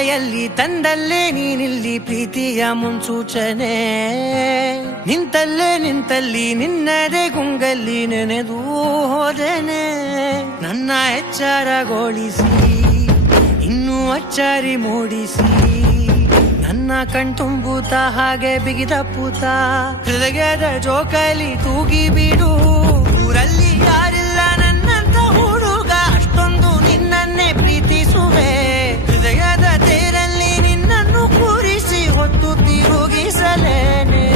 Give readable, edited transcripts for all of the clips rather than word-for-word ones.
ಮಳೆಯಲ್ಲಿ ತಂದಲ್ಲೇ ನೀನಿಲ್ಲಿ ಪ್ರೀತಿಯ ಮುನ್ಸೂಚನೆ. ನಿಂತಲ್ಲಿ ನಿನ್ನದೇ ಗುಂಗಲ್ಲಿ ನೆನೆದು ಹೋದೆನೆ. ನನ್ನ ಎಚ್ಚರಗೊಳಿಸಿ ಇನ್ನೂ ಅಚ್ಚರಿ ಮೂಡಿಸಿ, ನನ್ನ ಕಣ್ತುಂಬುತ್ತ ಹಾಗೆ ಬಿಗಿದಪ್ಪುತ್ತ ಹೃದಯದ ಜೋಕಾಲಿ ತೂಗಿ ಬಿಡು. ಊರಲ್ಲಿ ಯಾರಿಲ್ಲ ನನ್ನಂತ ಹುಡುಗ, ಅಷ್ಟೊಂದು ನಿನ್ನನ್ನೇ ಪ್ರೀತಿಸುವೆ. ಹೃದಯದ ತೇರಲ್ಲಿ ನಿನ್ನನ್ನು ಕೂರಿಸಿ ಹೊತ್ತು ತಿರುಗಿಸಲೇನೆ.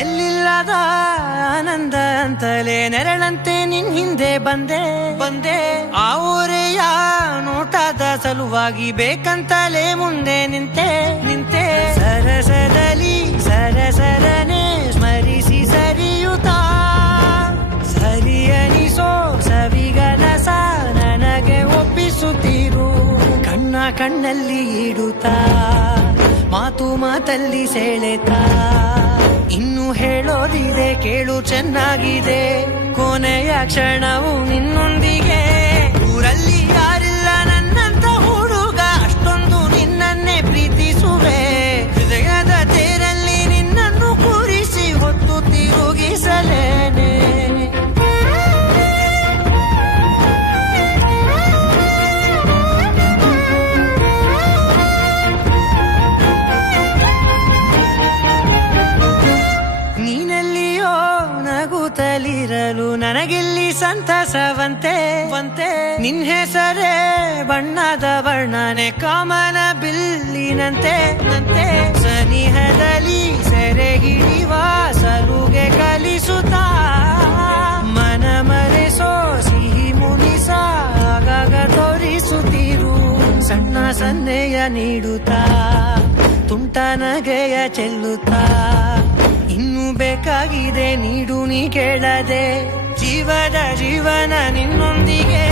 ಎಲ್ಲಿಲ್ಲದ ಆನಂದ ಅಂತಲೇ ನೆರಳಂತೆ ನಿನ್ ಹಿಂದೆ ಬಂದೆ. ಆ ಊರೆಯ ನೋಟದ ಸಲುವಾಗಿ ಬೇಕಂತಲೇ ಮುಂದೆ ನಿಂತೆ. ಸರಸರನೆ ಸ್ಮರಿಸಿ ಸರಿಯುತ್ತಾ, ಸರಿ ಅನಿಸೋ ಸವಿಗನಸ ನನಗೆ ಒಪ್ಪಿಸುತ್ತೀರು. ಕಣ್ಣಲ್ಲಿ ಇಡುತ್ತಾ, ಮಾತಲ್ಲಿ ಸೆಳೆತಾ, ಇನ್ನು ಹೇಳೋದಿದೆ ಕೇಳು ಚೆನ್ನಾಗಿದೆ. ಕೊನೆಯ ಕ್ಷಣವು ನಿನ್ನೊಂದಿಗೆ. ಊರಲ್ಲಿ ಯಾರಿಲ್ಲ ನನ್ನಂತ ಹುಡುಗ, ಅಷ್ಟೊಂದು ನಿನ್ನನ್ನೇ ಪ್ರೀತಿಸುವೆ. ಹೃದಯದ ತೇರಲ್ಲಿ ನಿನ್ನನ್ನು ಕೂರಿಸಿ ಹೊತ್ತು ತಿರುಗಿಸಲೇನೆ. ನೀನೆಲ್ಲಿಯೋ ನಗುತ್ತಲಿರಲು ನನಗಿಲ್ಲಿ ಸಂತಸವಂತೆ. ನಿನ್ ಹೆಸರೇ ಬಣ್ಣದ ವರ್ಣನೆ ಕಾಮನ ಬಿಲ್ಲಿನಂತೆ. ಸನಿಹದಲ್ಲಿ ಸೆರೆ ಹಿಡಿಯುವ ಸಲುಗೆ ಕಲಿಸುತ್ತಾ, ಮನ ಮರೆಸೋ ಸಿಹಿ ಮುನಿಸ ಆಗಾಗ ತೋರಿಸುತ್ತೀರು. ಸಣ್ಣ ಸನ್ನೆಯ ನೀಡುತ್ತಾ, ತುಂಟ ನಗೆಯ ಚೆಲ್ಲುತ್ತಾ, ಇನ್ನು ಬೇಕಾಗಿದೆ ನೀಡು ನೀ ಕೇಳದೆ. ಜೀವನ ನಿನ್ನೊಂದಿಗೆ.